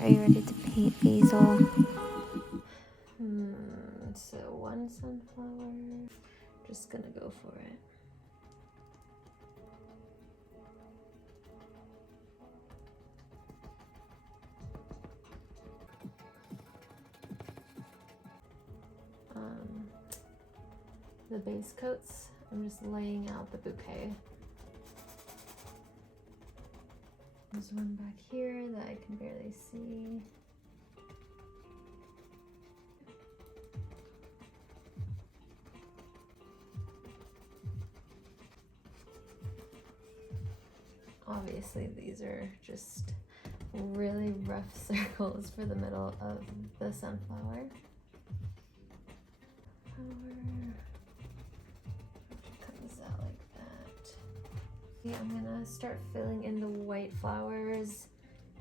Are you ready to paint basil? So one sunflower. Just gonna go for it. The base coats, I'm just laying out the bouquet. There's one back here that I can barely see. Obviously, these are just really rough circles for the middle of the sunflower. Comes out like that. Yeah, I'm gonna start filling in the white flowers.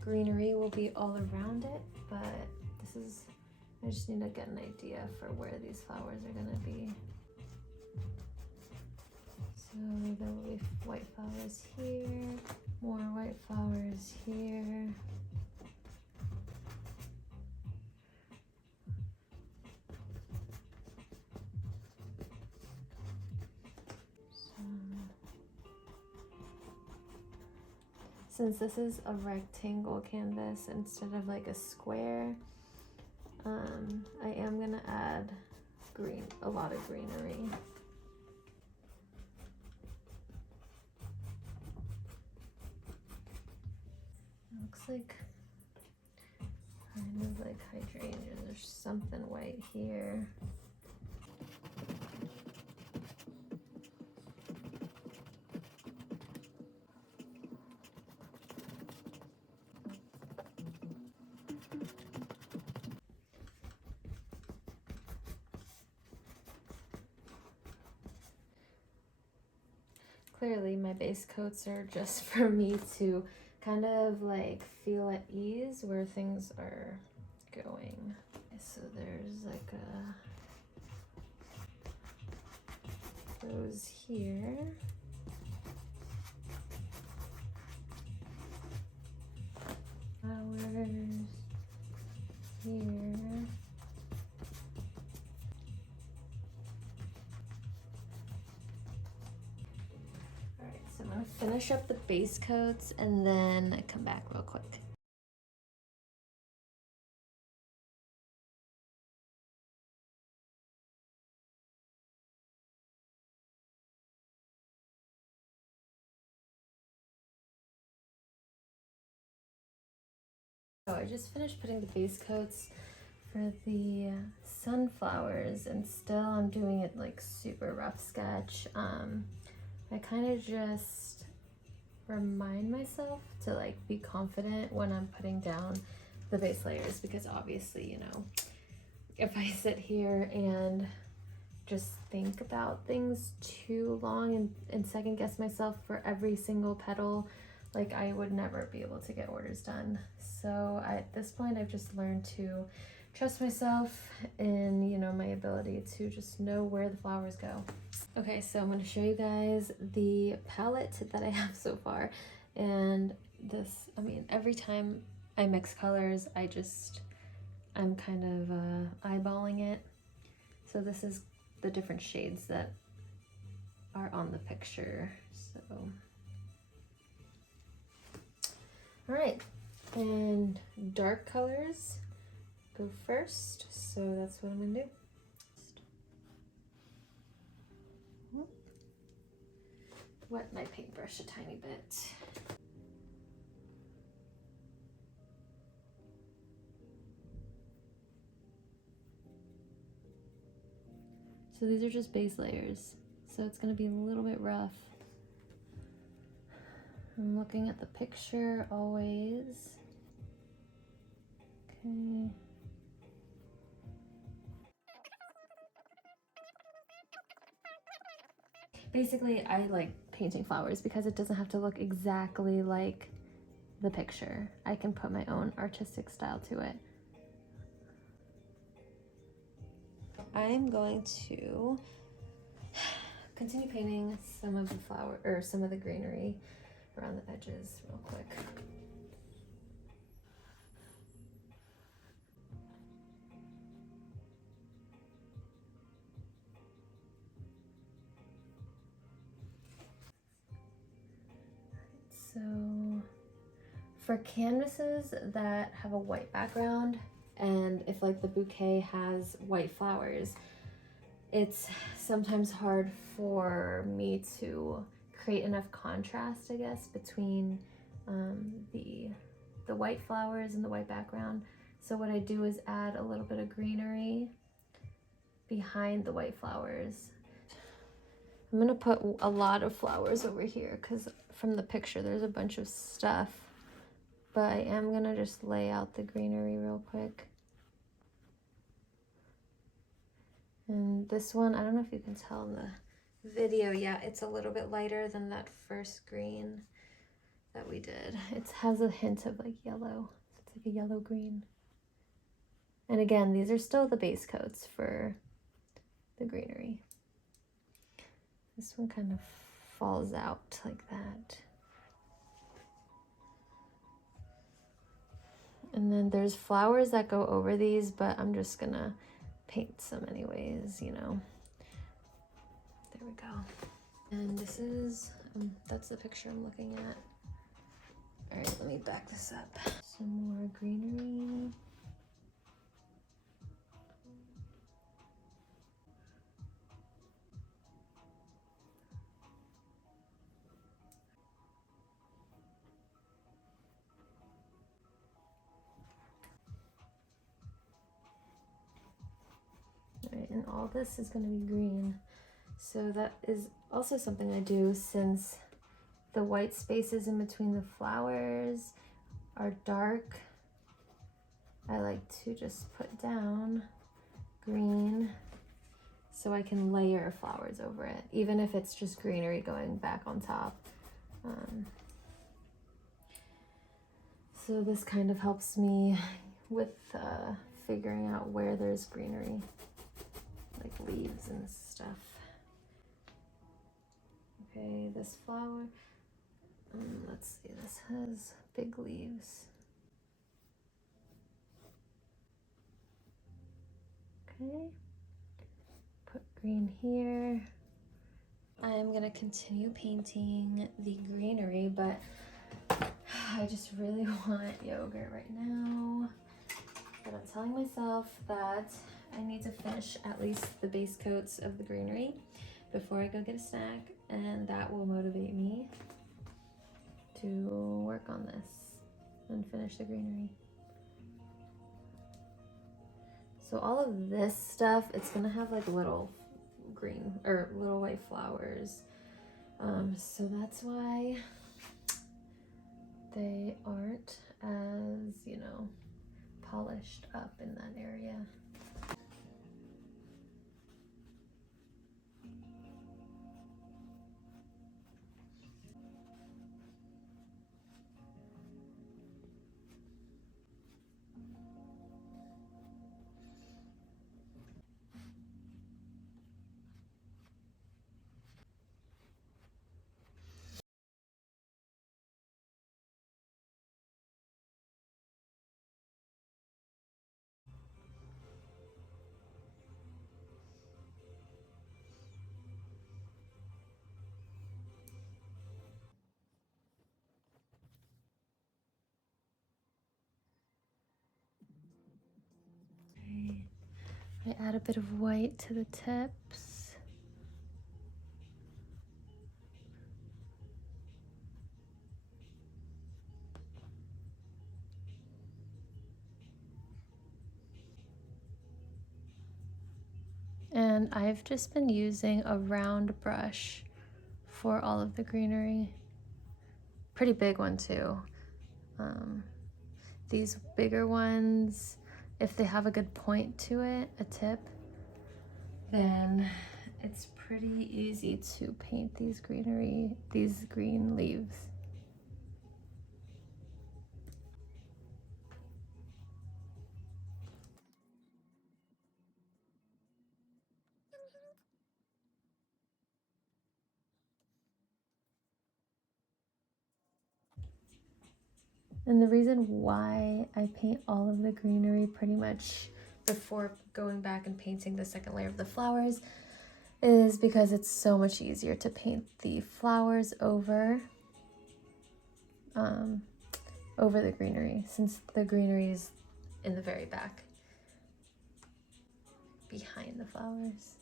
Greenery will be all around it, but this is, I just need to get an idea for where these flowers are gonna be. So there will be white flowers here, more white flowers here. Since this is a rectangle canvas instead of like a square, I am gonna add a lot of greenery. Looks like kind of like hydrangeas. There's something white here. Clearly my base coats are just for me to kind of like feel at ease where things are going. So there's like those here. Flowers here. So I'm gonna finish up the base coats and then come back real quick. So I just finished putting the base coats for the sunflowers, and still I'm doing it like super rough sketch. I kind of just remind myself to like be confident when I'm putting down the base layers, because obviously, you know, if I sit here and just think about things too long and second guess myself for every single petal, like I would never be able to get orders done. So at this point, I've just learned to trust myself in, you know, my ability to just know where the flowers go. Okay, so I'm going to show you guys the palette that I have so far. And this, I mean, every time I mix colors, I'm kind of eyeballing it. So this is the different shades that are on the picture. So, all right, and dark colors go first. So that's what I'm gonna do. Wet my paintbrush a tiny bit. So these are just base layers, so it's gonna be a little bit rough. I'm looking at the picture always. Okay. Basically, I like painting flowers because it doesn't have to look exactly like the picture. I can put my own artistic style to it. I'm going to continue painting some of the flower or some of the greenery around the edges real quick. So for canvases that have a white background, and if like the bouquet has white flowers, it's sometimes hard for me to create enough contrast, I guess, between the white flowers and the white background. So what I do is add a little bit of greenery behind the white flowers. I'm gonna put a lot of flowers over here because from the picture there's a bunch of stuff, but I am gonna just lay out the greenery real quick. And this one, I don't know if you can tell in the video, yeah, it's a little bit lighter than that first green that we did. It has a hint of like yellow. It's like a yellow green. And again, these are still the base coats for the greenery. This one kind of falls out like that. And then there's flowers that go over these, but I'm just gonna paint some anyways, you know. There we go. And this is, that's the picture I'm looking at. All right, let me back this up. Some more greenery. All right, and all this is gonna be green. So that is also something I do, since the white spaces in between the flowers are dark. I like to just put down green so I can layer flowers over it, even if it's just greenery going back on top. So this kind of helps me with figuring out where there's greenery, like leaves and stuff. Okay, this flower, let's see, this has big leaves. Okay, put green here. I am gonna continue painting the greenery, but I just really want yogurt right now. But I'm telling myself that I need to finish at least the base coats of the greenery before I go get a snack, and that will motivate me to work on this and finish the greenery. So all of this stuff, it's gonna have like little green or little white flowers. So that's why they aren't as, you know, polished up in that area. I add a bit of white to the tips. And I've just been using a round brush for all of the greenery. Pretty big one too. These bigger ones, if they have a good point to it, a tip, then it's pretty easy to paint these green leaves. And the reason why I paint all of the greenery pretty much before going back and painting the second layer of the flowers is because it's so much easier to paint the flowers over over the greenery, since the greenery is in the very back behind the flowers.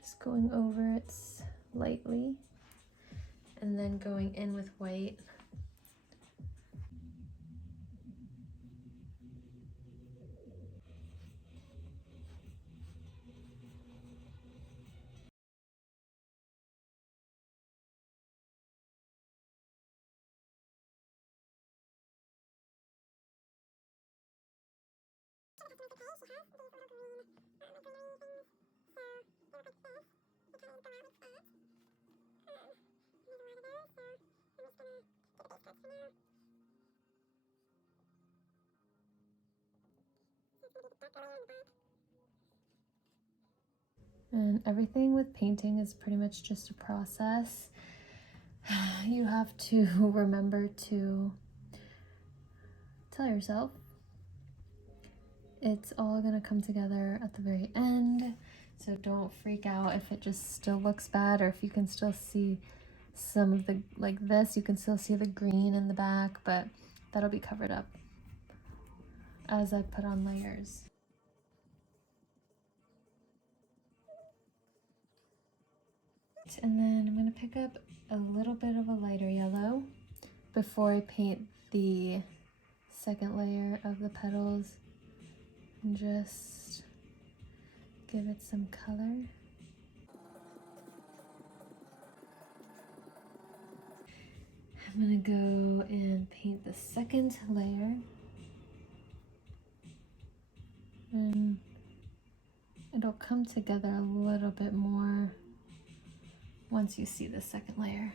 Just going over it lightly and then going in with white. And everything with painting is pretty much just a process. You have to remember to tell yourself it's all gonna come together at the very end. So don't freak out if it just still looks bad, or if you can still see some of the, like this, you can still see the green in the back, but that'll be covered up as I put on layers. And then I'm gonna pick up a little bit of a lighter yellow before I paint the second layer of the petals and just give it some color. I'm gonna go and paint the second layer, and it'll come together a little bit more once you see the second layer.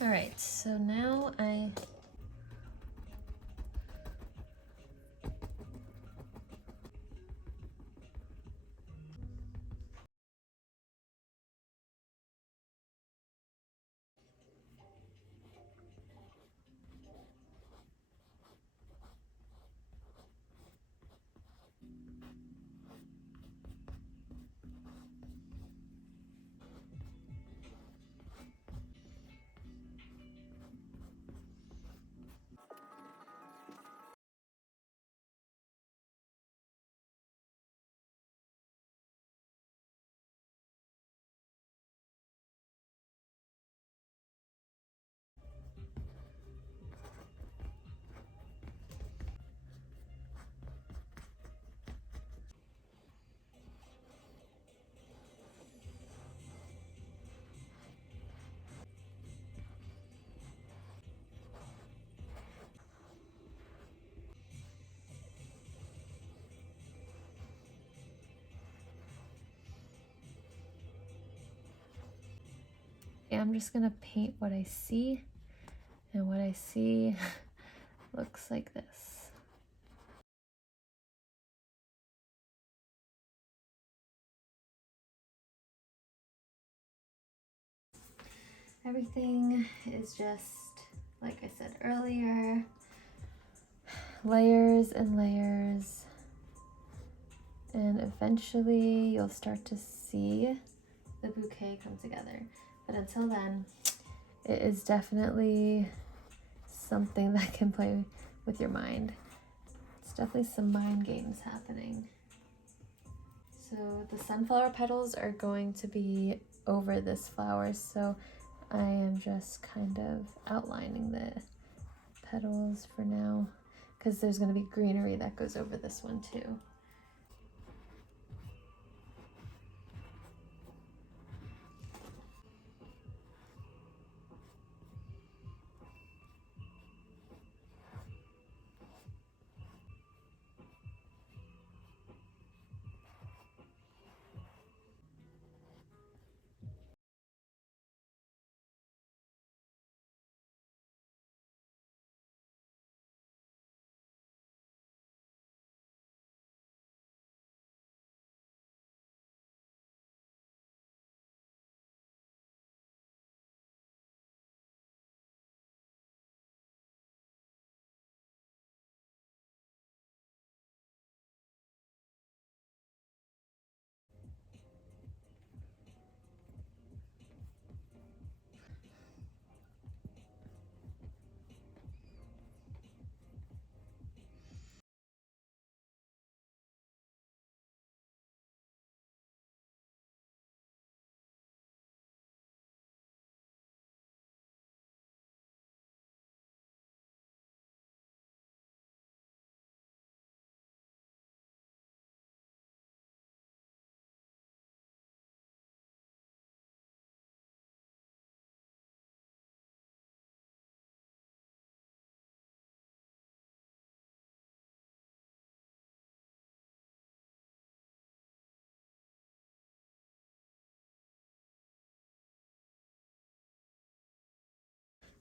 All right, so now am just gonna paint what I see, and what I see looks like this. Everything is just, like I said earlier, layers and layers, and eventually you'll start to see the bouquet come together. But until then, it is definitely something that can play with your mind. It's definitely some mind games happening. So the sunflower petals are going to be over this flower, so I am just kind of outlining the petals for now, because there's going to be greenery that goes over this one too.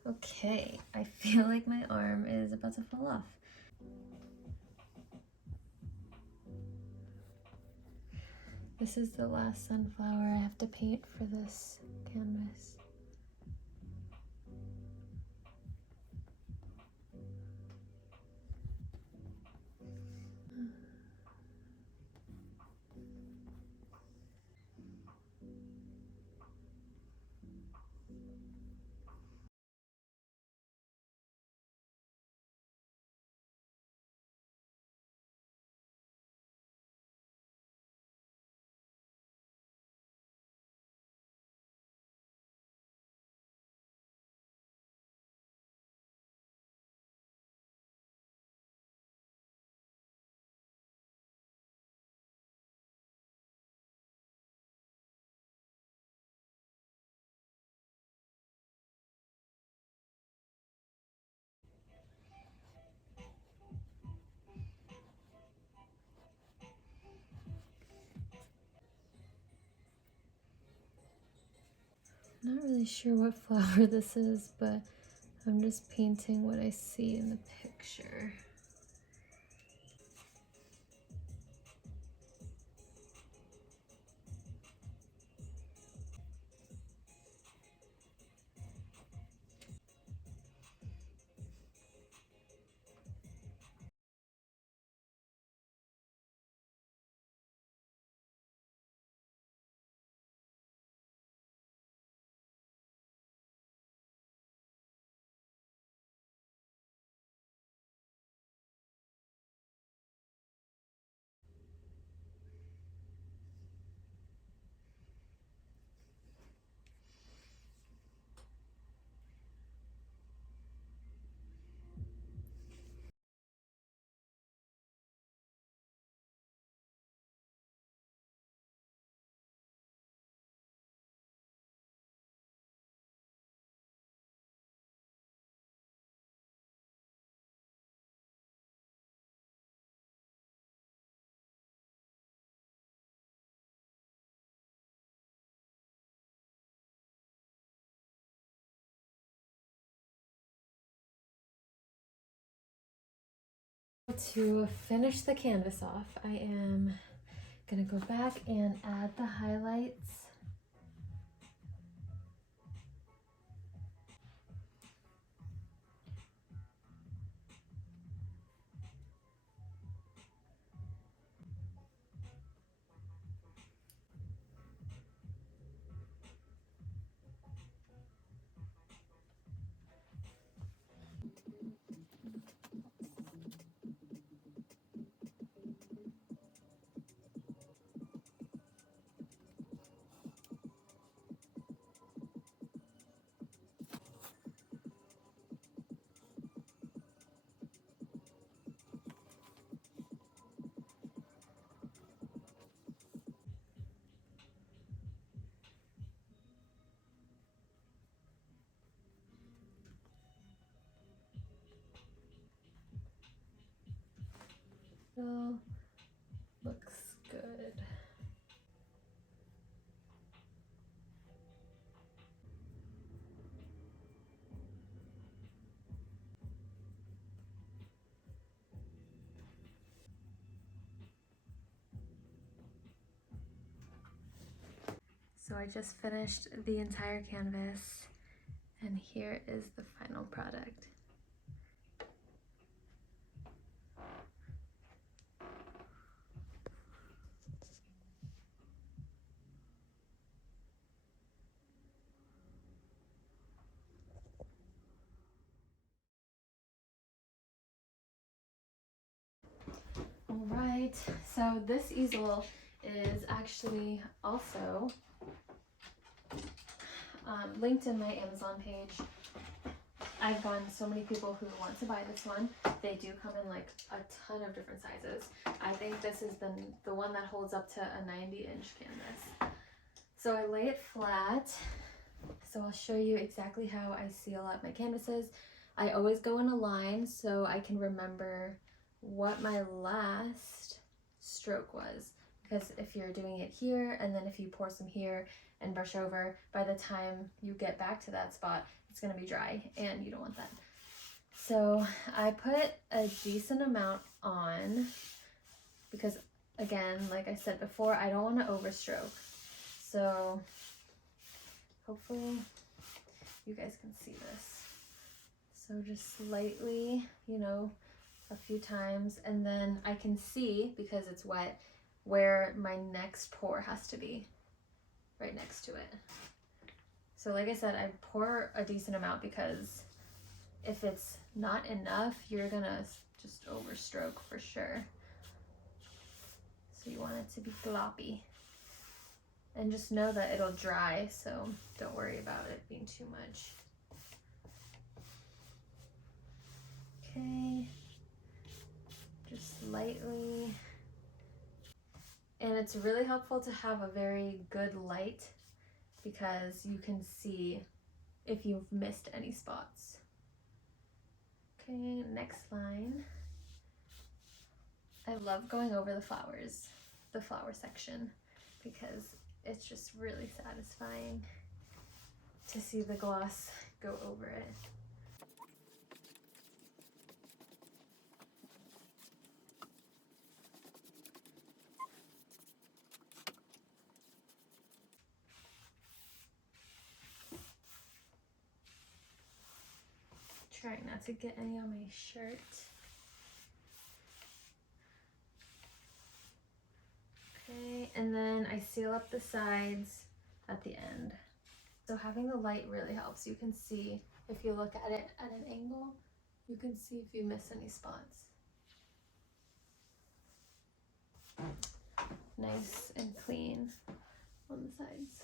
Okay, I feel like my arm is about to fall off. This is the last sunflower I have to paint for this canvas. I'm not really sure what flower this is, but I'm just painting what I see in the picture. to finish the canvas off, I am gonna go back and add the highlights. Still looks good. So I just finished the entire canvas, and here is the final product. All right, so this easel is actually also linked in my Amazon page. I've gotten so many people who want to buy this one. They do come in like a ton of different sizes. I think this is the one that holds up to a 90-inch canvas. So I lay it flat. So I'll show you exactly how I seal up my canvases. I always go in a line so I can remember what my last stroke was, because if you're doing it here and then if you pour some here and brush over, by the time you get back to that spot it's going to be dry and you don't want that. So I put a decent amount on because, again, like I said before, I don't want to overstroke. So hopefully you guys can see this. So just lightly, you know, a few times, and then I can see, because it's wet, where my next pour has to be, right next to it. So like I said, I pour a decent amount because if it's not enough, you're gonna just overstroke for sure. So you want it to be gloppy. And just know that it'll dry, so don't worry about it being too much. Okay. Just lightly. And it's really helpful to have a very good light because you can see if you've missed any spots. Okay, next line. I love going over the flowers, the flower section, because it's just really satisfying to see the gloss go over it. Trying not to get any on my shirt. Okay, and then I seal up the sides at the end. So having the light really helps. You can see, if you look at it at an angle, you can see if you miss any spots. Nice and clean on the sides.